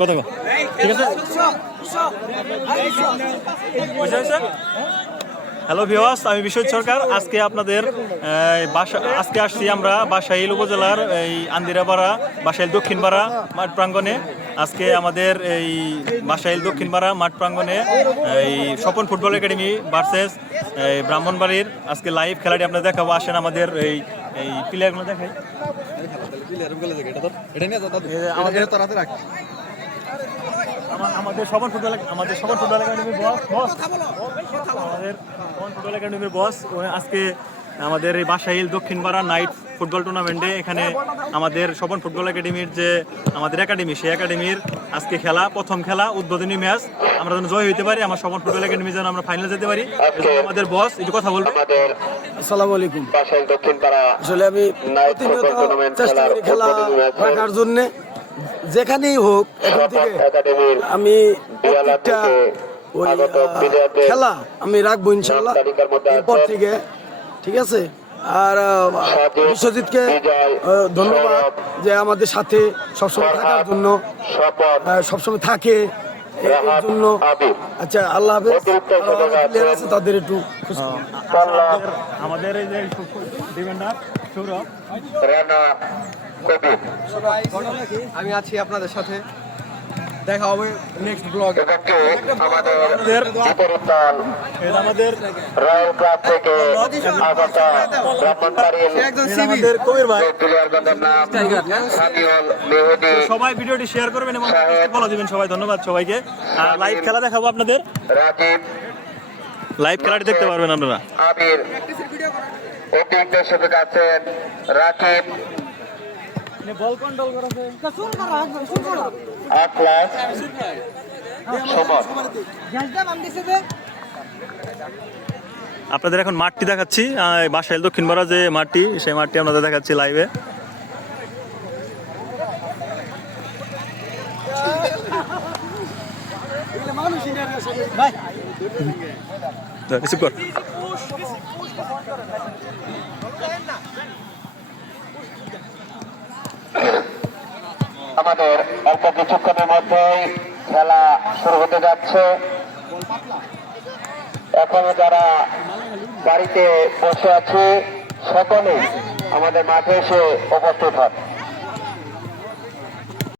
কত ঠিক আছে? বুঝা হয়েছে? হ্যালো ভিওয়াস আমি বিশ্বজিৎ সরকার। আজকে আপনাদের বাসা আজকে আসছি আমরা বাসাইল উপজেলার এই আন্দিরাপাড়া বাসাইল দক্ষিণপাড়া মাঠ প্রাঙ্গণে। আজকে আমাদের এই বাসাইল দক্ষিণপাড়া মাঠ প্রাঙ্গণে এই স্বপন ফুটবল একাডেমি ভার্সেস এই ব্রাহ্মণবাড়ির আজকে লাইভ খেলাটি আপনাদের দেখাবো। আসেন আমাদের এই এই প্লেয়ারগুলো দেখাই। আমাদের আমা- আমাদের সবার ফুটবল আমাদের সবার ফুটবল একাডেমির বস বস আমাদের সবার ফুটবল একাডেমির বস আজকে আমাদের এই বাসাইল দক্ষিণপাড়া নাইট ফুটবল টুর্নামেন্টে এখানে আমাদের স্বপন ফুটবল একাডেমির যে আমাদের একাডেমি সেই একাডেমির আজকে খেলা প্রথম খেলা উদ্বোধনী ম্যাচ আমরা যেন জয় হইতে পারি আমার স্বপন ফুটবল একাডেমি যেন আমরা ফাইনালে যেতে পারি। আমাদের বস একটু কথা বলব আসসালামু আলাইকুম। আসলে আমি প্রতিনিয়ত চেষ্টা খেলার করি খেলা রাখার জন্য। যেখানেই হোক এখন থেকে আমি প্রত্যেকটা ওই খেলা আমি রাখব ইনশাল্লাহ এরপর থেকে ঠিক আছে? আর বিশ্বজিৎকে ধন্যবাদ যে আমাদের সাথে সবসময় থাকার জন্য সবসময় থাকে। এর জন্য আচ্ছা আল্লাহ হাফেজ। আছে। তাদের একটু আমাদের আমাদের এই যে ডিফেন্ডার সৌরভ। আমি আছি আপনাদের সাথে। দেখা হবে নেক্সট ব্লগ আমাদের আমাদের রয়্যাল ক্লাব থেকে আগত আমাদের কবির ভাই। সবাই ভিডিওটি শেয়ার করবেন এবং ফলো দিবেন সবাই ধন্যবাদ সবাইকে। লাইভ খেলা দেখাবো আপনাদের। লাইভ খেলাটি দেখতে পারবেন আপনারা। আবির। অতিরিক্ত সুযোগ আছেন রাকিব। বল কন্ট্রোল করা আখলাস সমর আপনাদের এখন মাঠটি দেখাচ্ছি বাসাইল দক্ষিণ পাড়া যে মাঠটি সেই মাঠটি আপনাদের দেখাচ্ছি লাইভে রিসিভ কর। আমাদের অল্প কিছুক্ষণের মধ্যেই খেলা শুরু হতে যাচ্ছে। এখনও যারা বাড়িতে বসে আছে, সকলেই আমাদের মাঠে এসে উপস্থিত হন।